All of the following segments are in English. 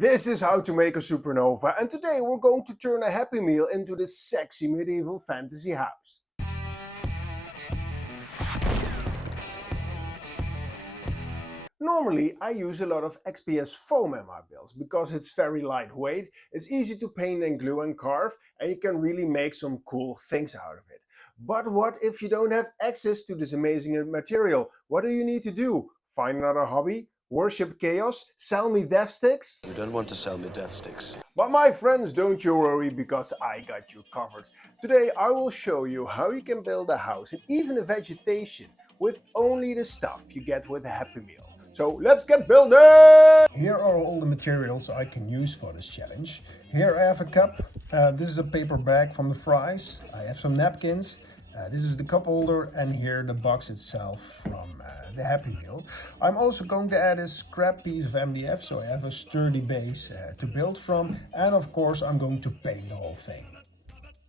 This is how to make a supernova, and today we're going to turn a Happy Meal into this sexy medieval fantasy house. Normally I use a lot of XPS foam in my builds because it's very lightweight, it's easy to paint and glue and carve, and you can really make some cool things out of it. But what if you don't have access to this amazing material? What do you need to do? Find another hobby? Worship chaos? Sell me death sticks? You don't want to sell me death sticks. But my friends, don't you worry, because I got you covered. Today I will show you how you can build a house and even a vegetation with only the stuff you get with a Happy Meal. So let's get building! Here are all the materials I can use for this challenge. Here I have a cup. This is a paper bag from the fries. I have some napkins. This is the cup holder, and here the box itself from the Happy Meal. I'm also going to add a scrap piece of MDF, so I have a sturdy base to build from, and of course I'm going to paint the whole thing.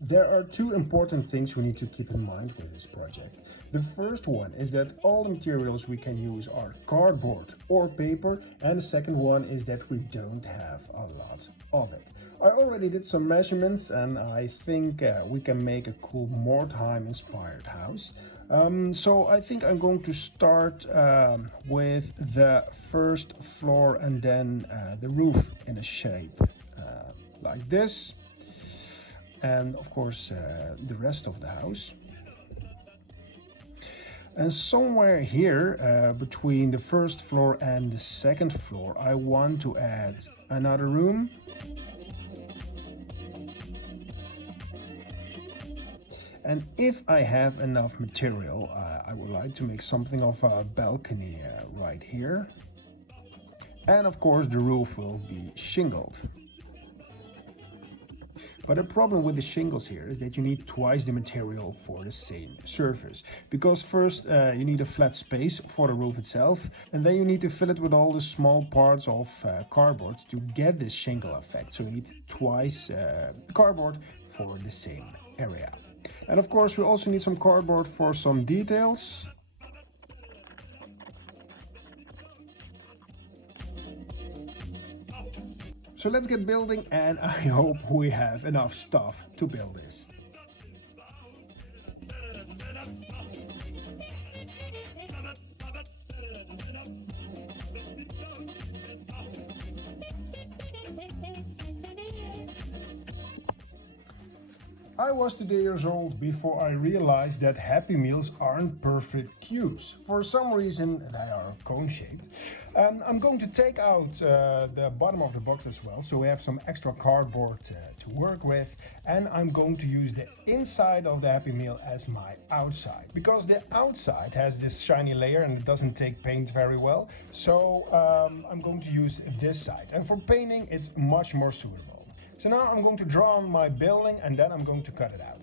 There are two important things we need to keep in mind with this project. The first one is that all the materials we can use are cardboard or paper, and the second one is that we don't have a lot of it. I already did some measurements, and I think we can make a cool Mordheim inspired house. So I think I'm going to start with the first floor and then the roof in a shape like this. And of course the rest of the house. And somewhere here between the first floor and the second floor I want to add another room. And if I have enough material, I would like to make something of a balcony right here. And of course the roof will be shingled. But the problem with the shingles here is that you need twice the material for the same surface. Because first you need a flat space for the roof itself, and then you need to fill it with all the small parts of cardboard to get this shingle effect. So you need twice cardboard for the same area. And of course we also need some cardboard for some details. So let's get building, and I hope we have enough stuff to build this. I was 2 years old before I realized that Happy Meals aren't perfect cubes. For some reason they are cone-shaped. I'm going to take out the bottom of the box as well, so we have some extra cardboard to work with. And I'm going to use the inside of the Happy Meal as my outside, because the outside has this shiny layer and it doesn't take paint very well. So I'm going to use this side, and for painting it's much more suitable. So now I'm going to draw on my building, and then I'm going to cut it out.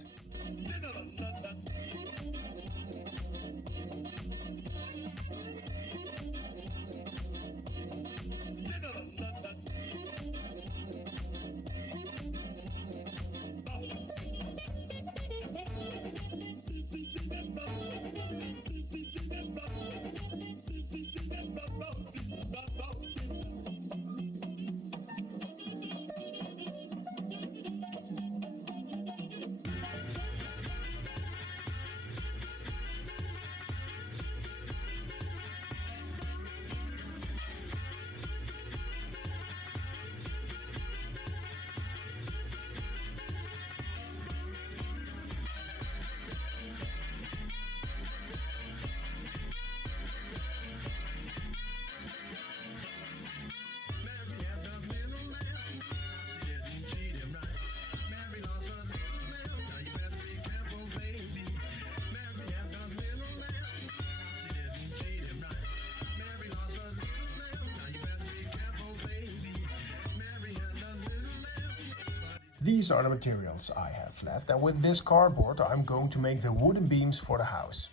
These are the materials I have left, and with this cardboard I'm going to make the wooden beams for the house.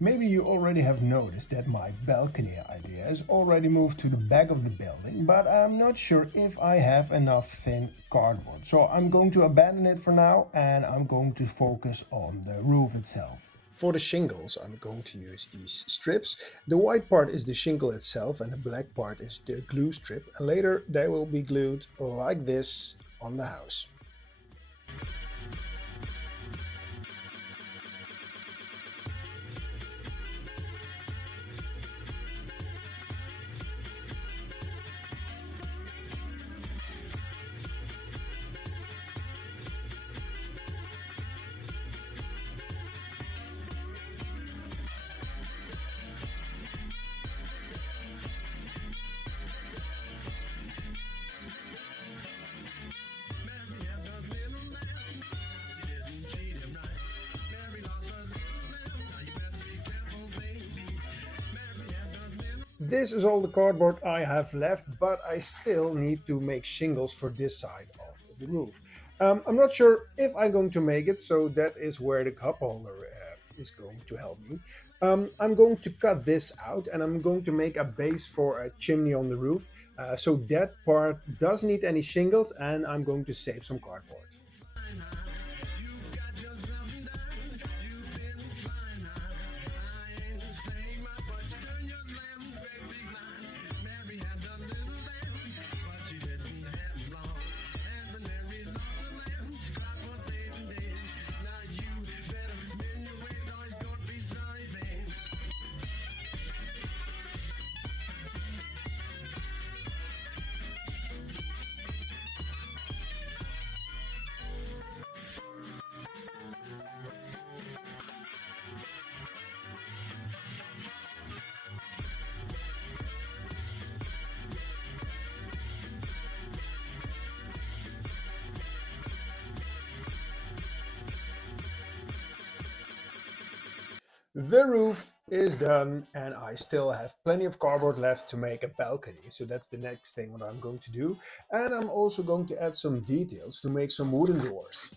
Maybe you already have noticed that my balcony idea is already moved to the back of the building, but I'm not sure if I have enough thin cardboard. So I'm going to abandon it for now and I'm going to focus on the roof itself. For the shingles, I'm going to use these strips. The white part is the shingle itself and the black part is the glue strip. And later they will be glued like this on the house. This is all the cardboard I have left, but I still need to make shingles for this side of the roof. I'm not sure if I'm going to make it, so that is where the cup holder is going to help me. I'm going to cut this out and I'm going to make a base for a chimney on the roof. So that part doesn't need any shingles and I'm going to save some cardboard. The roof is done and I still have plenty of cardboard left to make a balcony. So that's the next thing what I'm going to do. And I'm also going to add some details to make some wooden doors.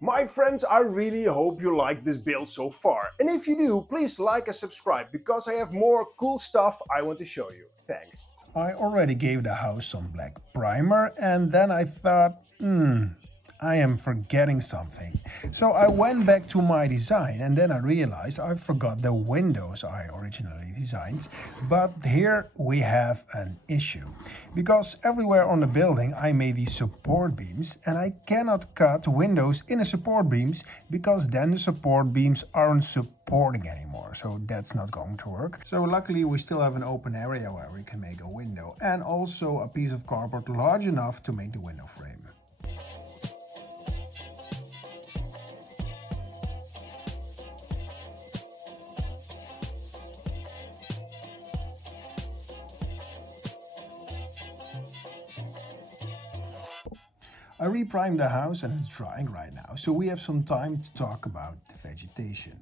My friends, I really hope you liked this build so far. And if you do, please like and subscribe because I have more cool stuff I want to show you. Thanks. I already gave the house some black primer and then I thought, I am forgetting something. So I went back to my design and then I realized I forgot the windows I originally designed. But here we have an issue. Because everywhere on the building I made these support beams and I cannot cut windows in the support beams because then the support beams aren't supporting anymore. So that's not going to work. So luckily we still have an open area where we can make a window and also a piece of cardboard large enough to make the window frame. I reprimed the house and it's drying right now, so we have some time to talk about the vegetation.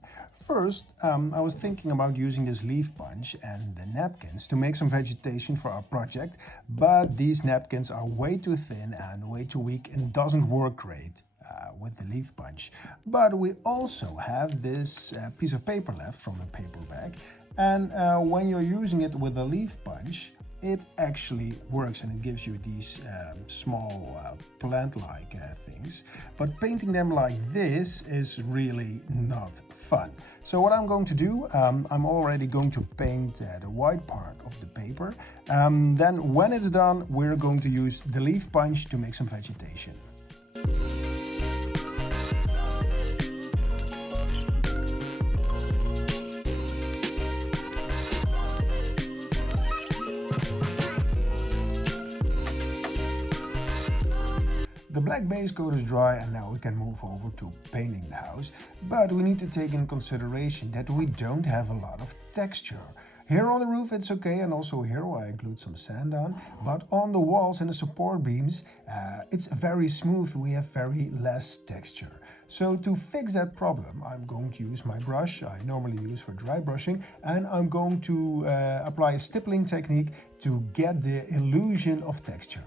First, I was thinking about using this leaf punch and the napkins to make some vegetation for our project, but these napkins are way too thin and way too weak and doesn't work great with the leaf punch. But we also have this piece of paper left from the paper bag, and when you're using it with a leaf punch, it actually works and it gives you these small plant-like things. But painting them like this is really not fun. So what I'm going to do, I'm already going to paint the white part of the paper. Then when it's done, we're going to use the leaf punch to make some vegetation. black base coat is dry and now we can move over to painting the house, but we need to take in consideration that we don't have a lot of texture. Here on the roof it's okay, and also here I glued some sand on, but on the walls and the support beams it's very smooth, we have very less texture. So to fix that problem, I'm going to use my brush I normally use for dry brushing, and I'm going to apply a stippling technique to get the illusion of texture.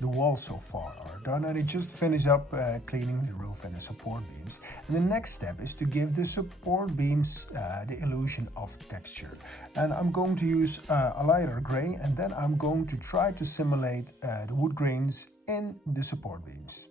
The walls so far are done, and I just finished up cleaning the roof and the support beams. And the next step is to give the support beams the illusion of texture. And I'm going to use a lighter gray, and then I'm going to try to simulate the wood grains in the support beams.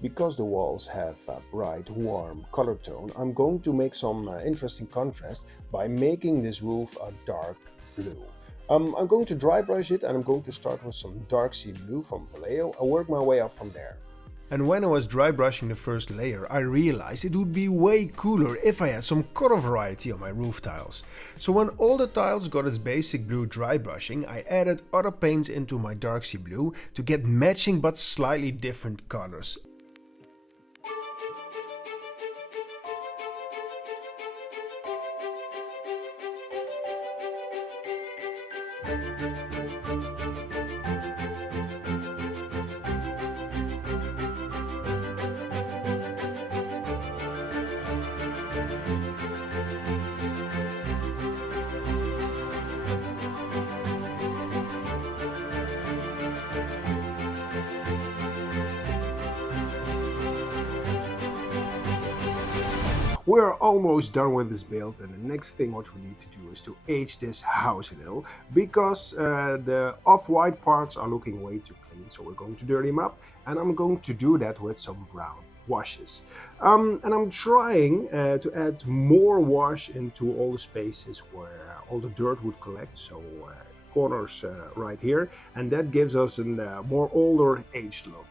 Because the walls have a bright, warm color tone, I'm going to make some interesting contrast by making this roof a dark blue. I'm going to dry brush it, and I'm going to start with some dark sea blue from Vallejo and work my way up from there. And when I was dry brushing the first layer, I realized it would be way cooler if I had some color variety on my roof tiles. So when all the tiles got its basic blue dry brushing, I added other paints into my dark sea blue to get matching but slightly different colors. We're almost done with this build, and the next thing what we need to do is to age this house a little, because the off-white parts are looking way too clean, so we're going to dirty them up, and I'm going to do that with some brown washes. And I'm trying to add more wash into all the spaces where all the dirt would collect, so corners right here, and that gives us a more older aged look.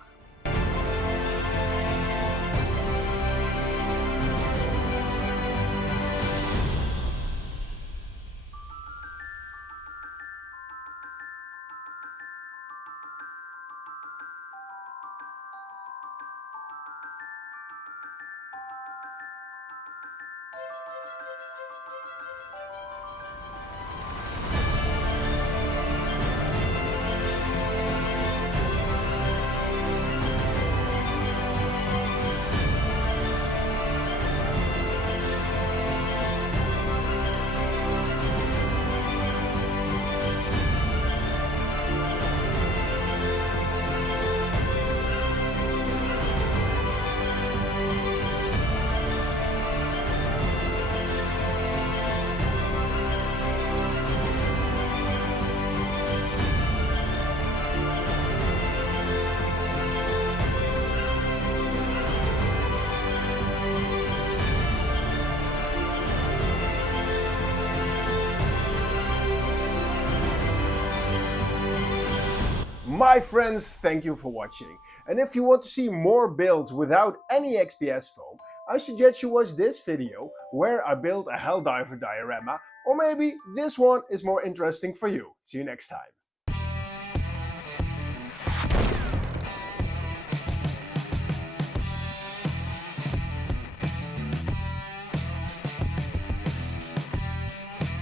Bye friends, thank you for watching. And if you want to see more builds without any XPS foam, I suggest you watch this video where I built a Helldiver diorama, or maybe this one is more interesting for you. See you next time.